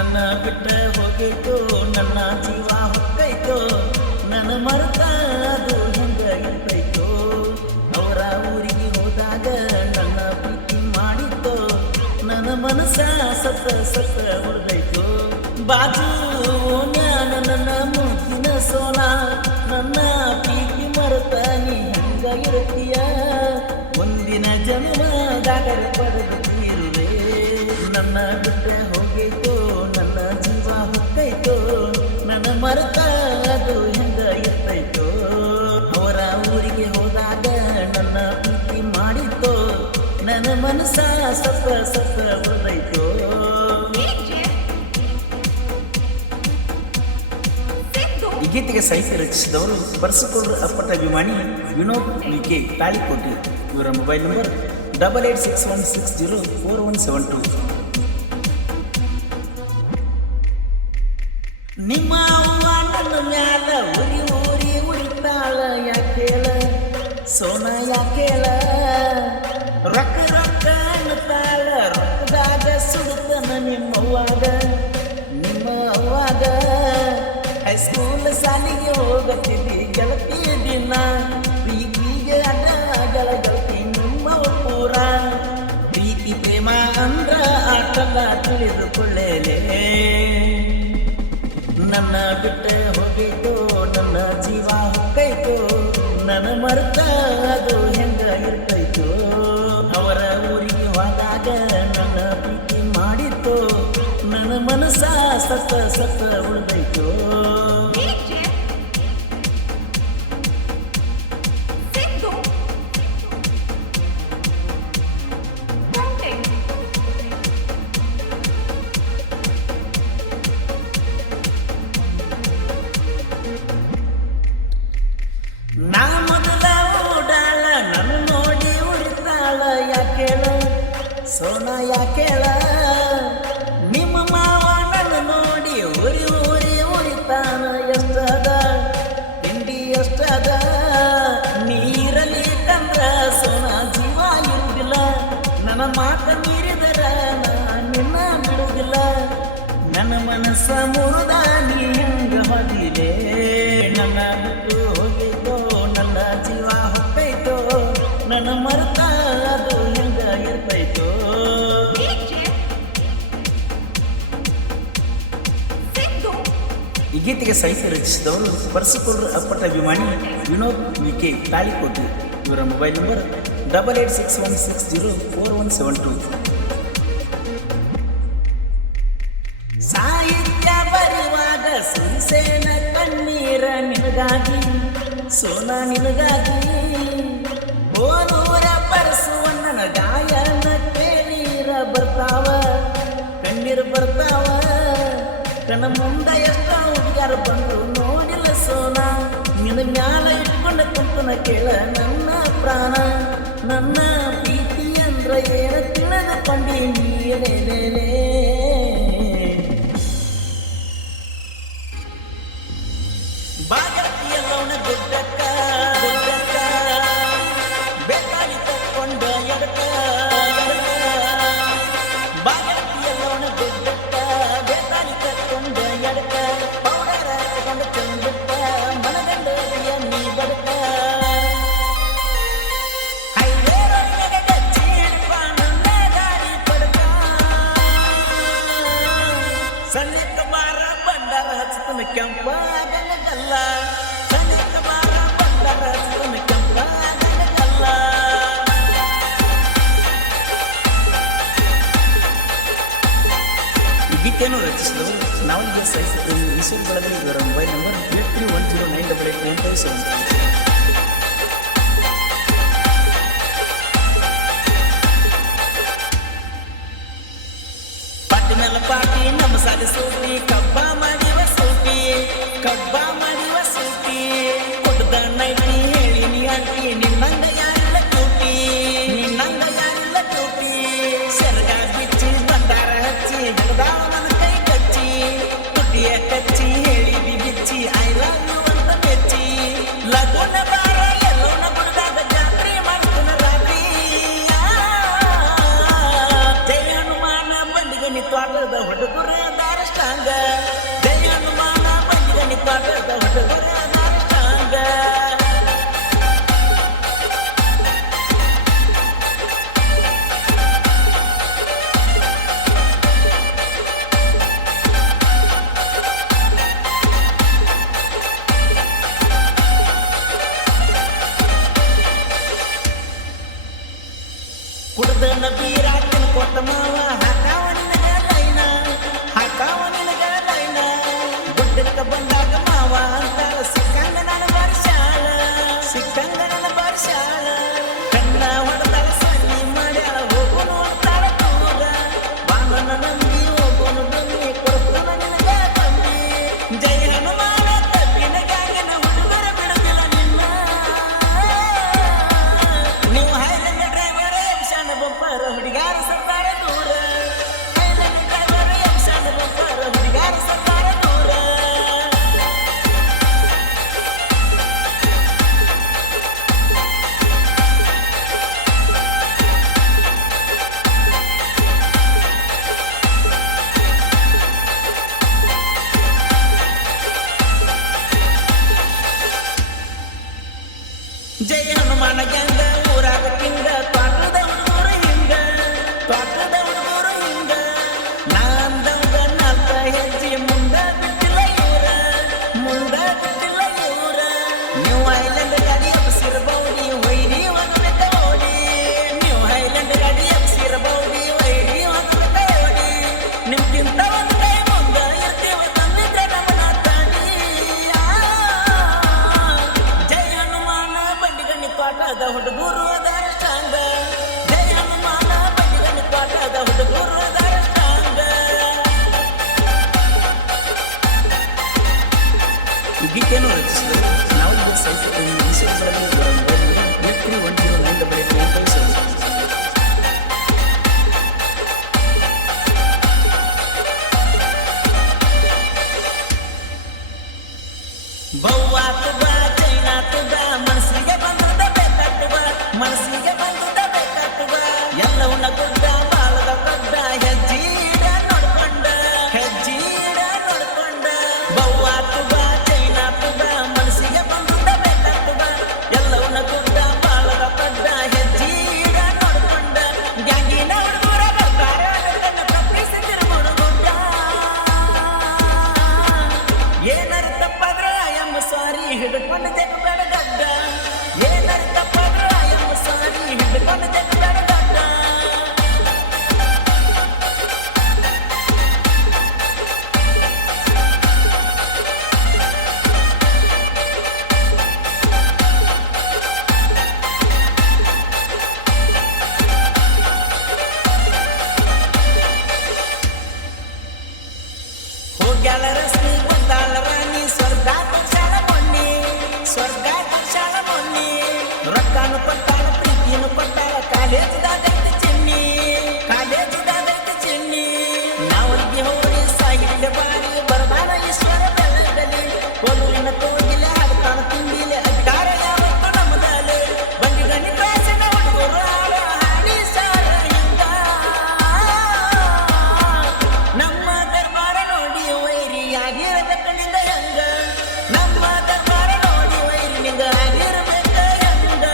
ನನ್ನ ಬಿಟ್ಟ ಹೋಗೈತೋ ನನ್ನ ಜೀವ ಹೊಕ್ಕೈತೋ ನನ್ನ ಮರೆತ ಅದು ಹೆಂಗ ಇರ್ತೈತೋ ಅವರ ಊರಿಗೆ ಹೋದಾಗ ನನ್ನ ಪ್ರೀತಿ ಮಾಡಿತೋ ನನ್ನ ಮನಸ್ಸ ಸತ್ತ ಹೊಡೆದೈತೋ ಬಾಜು ಜ್ಞಾನ ನನ್ನ ಮುತ್ತಿನ ಸೋನ ನನ್ನ ಪ್ರೀತಿ ಮರೆತ ನೀ ಹೆಂಗ ಇರ್ತೀಯ ಒಂದಿನ ಜನ್ಮದಾಗ ಪಡೆದಿರುವೆ ನನ್ನ ಬಿಟ್ಟ ಹೋಗೈತೋ ನನ್ನ ಜೀವ ಹೊಕ್ಕೈತೋ ನನ್ನ ಮರೆತ ಅದು ಹೆಂಗ ಇರ್ತೈತೋ ಅವರ ಊರಿಗೆ ಹೋದಾಗ ನನ್ನ ಪ್ರೀತಿ ಮಾಡಿತೋ ನನ್ನ ಮನಸ್ಸ ಸತ್ತ ಹೊಡೆದೈತೋ ಈ ಗೀತೆಗೆ ಸಾಹಿತ್ಯ ರಚಿಸಿದವರು ಪರಸಕೂರು ಅಪ್ಪಟ ಅಭಿಮಾನಿ ವಿನೋದ್ ವಿಕೆ ತಾಳಿಕೋಟೆ. ಇವರ ಮೊಬೈಲ್ ನಂಬರ್ 8861604172. ನಿಮ್ಮ ಅವ್ವ ನನ್ನ ಮ್ಯಾಲ ಊರಿ ಉರಿತಾಳ ಯಾಕೇಳ ಸೋನ ಯಾಕೇಳ ರೊಕ್ಕ ಅನ್ನತಾಳ ರೊಕ್ಕದಾಗ ಸುಡುತ್ತನ ನಿಮ್ಮ ಅವ್ವಾಗ ಹೈಸ್ಕೂಲ್ ಶಾಲೆಗೆ ಹೋಗುತ್ತಿದ್ದಿ ಗೆಳತಿ ದಿನ ಪ್ರೀತಿಗೆ ಅಡ್ಡಗಳ ಗೆಳತಿ ನಿಮ್ಮ ಪೂರ ಪ್ರೀತಿ ಪ್ರೇಮ ಅಂದ್ರ ಆಟದ ತಿಳಿದುಕೊಳ್ಳಲೇ ನನ್ನ ಬಿಟ್ಟ ಹೋಗೈತೋ ನನ್ನ ಜೀವ ಹೊಕ್ಕೈತೋ ನನ್ನ ಮರೆತ ಅದು ಹೆಂಗ ಇರ್ತೈತೋ ಅವರ ಊರಿಗೆ ಹೋದಾಗ ನನ್ನ ಪ್ರೀತಿ ಮಾಡಿತೋ ನನ್ನ ಮನಸ್ಸ ಸತ್ತ ಉಳಿದೈತೋ ನಾ ಮೊದಲ ಓಡಾಳ ನನ್ನ ನೋಡಿ ಉಳಿತಾಳ ಯಾಕೇಳ ಸೋನ ಯಾಕೇಳ ನಿಮ್ಮ ಮಾವ ನನ್ನ ನೋಡಿ ಉರಿತಾನ ಎಷ್ಟದ ತಿಂಡಿ ಎಷ್ಟದ ನೀರಲ್ಲಿ ಕಂದ್ರ ಸೋನ ಜೀವ ಇರುವುದಿಲ್ಲ ನನ್ನ ಮಾತ ಮೀರಿದರ ನಿನ್ನ ಬಿಡುವುದಿಲ್ಲ ನನ್ನ ಮನಸ್ಸ ಮುರಿದ ನೀ ಹೆಂಗ ಹೊದಿಲೆ ನನ್ನ ಬಿಟ್ಟು ಹೋಗಿತೋ ನನ್ನ ಜೀವ ಹೊಕ್ಕೈತೋ ನನ್ನ ಮರೆತ ಅದು ಹೆಂಗ ಇರ್ತೈತೋ ಈ ಗೀತೆಗೆ ಸಾಹಿತ್ಯ ರಚಿಸಿದವರು ಪರಸಕೂರು ಅಪ್ಪಟ ಅಭಿಮಾನಿ ವಿನೋದ್ ವಿಕೆ ತಾಳಿಕೋಟೆ. ಇವರ ಮೊಬೈಲ್ ನಂಬರ್ 8861604172. ಸಾಹಿತ್ಯ ಬರೆಯುವಾಗ ಸುರಿಸೇನ ಕಣ್ಣೀರ ನಿನಗಾಗಿ ಸೋನ ನಿನಗಾಗಿ ಓನೂರ ಪರಸುವಣ್ಣನ ಗಾಯನ ಕೇಳೀರ ಬರ್ತಾವ ಕಣ್ಣೀರು ಬರ್ತಾವ ಕಣ ಮುಂದ ಎಷ್ಟ ಹುಡುಗರು ಬಂದು ನೋಡಿಲ್ಲ ಸೋನ ನಿನ್ನ ಮ್ಯಾಲ ಇಟ್ಕೊಂಡ ಕುಂತನ ಕೇಳ ನನ್ನ ಪ್ರಾಣ ನನ್ನ ಪ್ರೀತಿ ಅಂದ್ರ ಏನ ತಿಳಿದ ಕೊಂಡಿ ನೀರೇ ಬಾಗತಿಯಲ್ಲವನ ಗುಡ್ಡಕ್ಕ ಬೆತ್ತಾಳಿ ತಕ್ಕೊಂಡ ಎಡಕ ಬಾಗತಿಯಲ್ಲವನ ಗುಡ್ಡಕ್ಕ ಬೆತ್ತಾಳಿ ತಕ್ಕೊಂಡ ಎಡಕ ಪೌಡರ ತಗೊಂಡ ಚಂದಕ್ಕ ಮನಗಂಡ ನೀ ಬಡಕ ಸಣ್ಣ ಬಾರ ಬಂಡಾರ ಹಚ್ಚತನ ಕೆಂಪ ಗಲ್ಲ ಸಣ್ಣ ಬಾರ ಬಂಡಾರ ಹಚ್ಚತನ ಕೆಂಪ ಗಲ್ಲ ಈ ಗೀತೆಯನ್ನು ರಚಿಸಿದವರು ನಾವಲಿಗೆ ಸಾಹಿತ್ಯ ವಿಷಯ ಬಳಗಲಿ. ಇವರ ಮೊಬೈಲ್ ನಂಬರ್ 8310988897. ಪಾಟಿನಲ್ಲ ಪಾಟಿ ನಮ್ಮ ಸಾಲಿ ಸೂಟಿ ಕಬ್ಬ ಮಾಡಿವ ಸೂಟಿ ಕೊಟ್ಟದ ನೈಟಿ ಹೇಳಿ ನೀ ಆಂಟಿ ನಿನ್ನಂಗ ಯಾರಿಲ್ಲ ಟೂಟಿ ಸೆರಗ ಬಿಚ್ಚಿ ಬಂದಾರ ಹಚ್ಚಿ ಜಗದಾವ ನನ್ನ ಕೈ ಕಚ್ಚಿ ತುಟಿಯ ಕಚ್ಚಿ ಹೇಳಿದಿ ಬಿಚ್ಚಿ ಐ ಲವ್ ಯು ಅಂತ ಮೆಚ್ಚಿ ಲಗೋನ ಬಾರ ಎಲ್ಲೋನ ಗುಡ್ದಾಗ ಜಾತ್ರೆ ಮಾಡ್ತಾನ ರಾತ್ರಿ ಜಯ ಹನುಮಾನ ಬಂದಿಗೆ ನಿ ತ್ವಾಟದ ಹುಡುಗರ ದಾರಷ್ಟ ಜೈ ಹನುಮಾನ ಗ್ಯಾಂಗ ಊರಾಗ ಕಿಂಗ ತ್ವಾಟದ ಹುಡುಗರು ಹಿಂಗ ತ್ವಾಟದ ಹುಡುಗರು ಹಿಂಗ ನಾಂದವಂಗ ನಾಲ್ಕ ಹೆಜ್ಜೆ ಮುಂದ ಬಿಟ್ಟಿಲ್ಲ ಇವ್ರ ಮುಂದ ಬಿಟ್ಟಿಲ್ಲ ಇವ್ರ ನೀವು ಐಲ್ಯಾಂಡ್ ಗಾಡಿ ಎಬ್ಸಿರಬಹುದಿ ವೈರಿ ಹೋಗ್ಬೇಕ ಓಡಿ ನೀವು ಐಲ್ಯಾಂಡ್ ಗಾಡಿ ಎಬ್ಸಿರಬಹುದಿ ವೈರಿ ಹೋಗ್ಬೇಕ ಓಡಿ ನಿಮ್ಗಿಂತ ಒಂದು ಕೈ ಮುಂದ ಇರ್ತೀವ ತಂದಿದ್ರೆ ನಮ್ಮನ್ನ ತಾಡಿ ಜೈ ಹನುಮಾನ ಬಂಡಿಗಣ್ಣಿ ತ್ವಾಟದ ಹುಡುಗರು ಅದಾರ ಸ್ಟ್ರಾಂಗ ಜೈ ಹನುಮಾನ ಬಂಡಿಗಣ್ಣಿ ತ್ವಾಟದ ಹುಡುಗರು ಅದಾರ ಸ್ಟ್ರಾಂಗ ಈ ಗೀತೆಯನ್ನು ರಚಿಸಿದರು ನಾವು ಈಗ ಸಹಿತ ವಿಷಯಗಳಲ್ಲಿ ವ್ಯಕ್ತಿ ಒಂಟಿನ ನಂದ ಬಳಿಕ ಬೌವಾತ ಬಾ ಚೈನಾತ ಬಾ ಮನಸ್ಸಿಗೆ ಬಂದದ ಬೇಕಾಟ ಬಾ ಮನಸ್ಸಿಗೆ ಬಂದದ ಬೇಕಾಟ ಬಾ ಎಲ್ಲವನ್ನ ಗುಡ್ಡ ಬಾಳದ ಕೊಡ್ಡ ಹೆಜ್ಜೀಡ ನೋಡ್ಕೊಂಡ ಬೌವಾತ ಬಾ ಚೈನಾತ ಬಾ ಮನಸ್ಸಿಗೆ ಬಂದದ ಬೇಕಾಟ ಬಾ ಎಲ್ಲವನ್ನ ಗುಡ್ಡ ಬಾಳದ ಕೊಡ್ಡ ಹೆಜ್ಜೀಡ ನೋಡ್ಕೊಂಡ ಗ್ಯಾಂಗಿನ ಹುಡುಗರ ಬರ್ತಾರೆ ಅದನ್ನ ತಪ್ಪಿಸಿದ್ರು ಹುಡುಗುಡ್ಡ ಏನಾರ ತಪ್ಪಾದ್ರ ಅಯ್ಯಮ್ಮ ಸಾರಿ ಹಿಡ್ಕೊಂಡು ಜಗಬೇಡ ಗಡ್ಡ ಏನಾರ ತಪ್ಪಾದ್ರ ಅಯ್ಯಮ್ಮ ಸಾರಿ ಹಿಡ್ಕೊಂಡು ಜಗಬೇಡ ಗಡ್ಡ ಹೋಗ್ಯಾಳ ರಶ್ಮಿ ಬಂದಾಳ ರಾಣಿ ಸ್ವರ್ಗ ಶಾಲ ಮೊನ್ನಿ ರೊಕ್ಕಾನು ಕೊಟ್ಟಾಳ ಪ್ರೀತಿಯನ್ನು ಕೊಟ್ಟಾಳ ಕಾಲೇಜುದಾಗೈತೆ ಚಿನ್ನಿ ನಾವಲ್ಲಿಗೆ ಹೋಗಿ ಸಾಹಿತ್ಯ ಬಾರಿ ಬರದಾನ ಈಶ್ವರ ಬೆಳಗಲಿ ಕೋಲೂರಿನ ಕೋಗಿಲೆ ಹಾಡ್ತಾನ ತಿಂಡಿಲೆ ಅಧಿಕಾರ ಯಾವತ್ತು ನಮ್ಮದಾಲೆ ಬಂಡಿಗಣ್ಣಿ ಕ್ಲಾಸಿನ ಹುಡುಗರು ಹಾಡ ಹಾಡಿ ಸಾರ ಹಿಂಗ ನಮ್ಮ ದರ್ಬಾರ ನೋಡಿ ವೈರಿ ಆಗಿರಬೇಕನಿಂದ ಹೆಂಗ ನಮ್ಮ ದರ್ಬಾರ ನೋಡಿ ವೈರಿ ನಿಂಗ ಆಗಿರಬೇಕ ಹೆಂಗ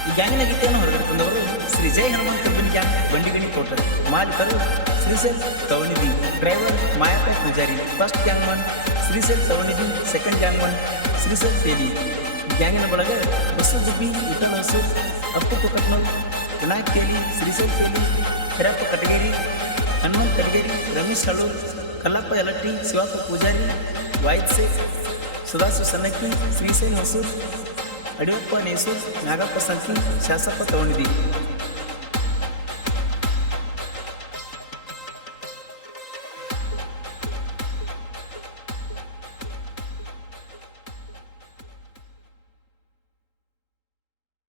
ಈ ಗ್ಯಾಂಗಿನ ಗೀತೆಯನ್ನು ಹೊರಗಡೆ ತಂದವರು ಶ್ರೀ ಜೈ ಹನುಮಾನ್ ಕಂಪನಿ ಗ್ಯಾಂಗ್ ಬಂಡಿಗಣಿ ಕೋಟರ್ ಮಾಲೀಕರು Shrishail Tavanidhi driver Mayappa Pujari first gang one Shrishail Tavanidhi second gang one Shrishail Teli ಗ್ಯಾಂಗಿನ ಒಳಗೆ ಬಸ್ಸು ಗುಬ್ಬಿ ವಿಠಲ್ ಹಸು ಅಪ್ಪು ಕೊಕಟ್ನೂರ್ ವಿನಾಯಕ್ ತೇಲಿ ಶ್ರೀಸೆಲ್ ತೇಲಿ ಹಿರಪ್ಪ ಕಟಗೇರಿ ಹನುಮಂತ್ ಕಟಗೇರಿ ರಮೇಶ್ ಹಳೂರ್ ಕಲ್ಲಪ್ಪ ಯಲಟ್ಟಿ ಶಿವಪ್ಪ ಪೂಜಾರಿ ವಾಯ್ದ್ ಸೇಖ್ ಸುಧಾಸು ಸನ್ನಕ್ಕಿ ಶ್ರೀಸೇನ್ ಹೊಸೂರ್ ಅಡಿಯಪ್ಪ ನೇಸೂರ್ ನಾಗಪ್ಪ ಸಂಕಿ ಶಾಸಪ್ಪ ತವನಿಧಿ